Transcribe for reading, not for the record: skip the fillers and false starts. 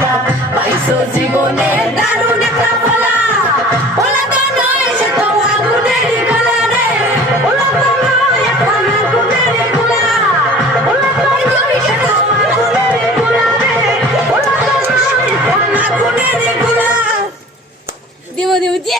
খোলা পাইছো জীবনে দারুণ একটা খোলা খোলা তো নয় সে তো আগুনের খোলা রে খোলা তো নয় এখন আগুনের খোলা খোলা তো নয় সে তো আগুনের খোলা রে খোলা তো নয় এখন আগুনের খোলা দিব দিব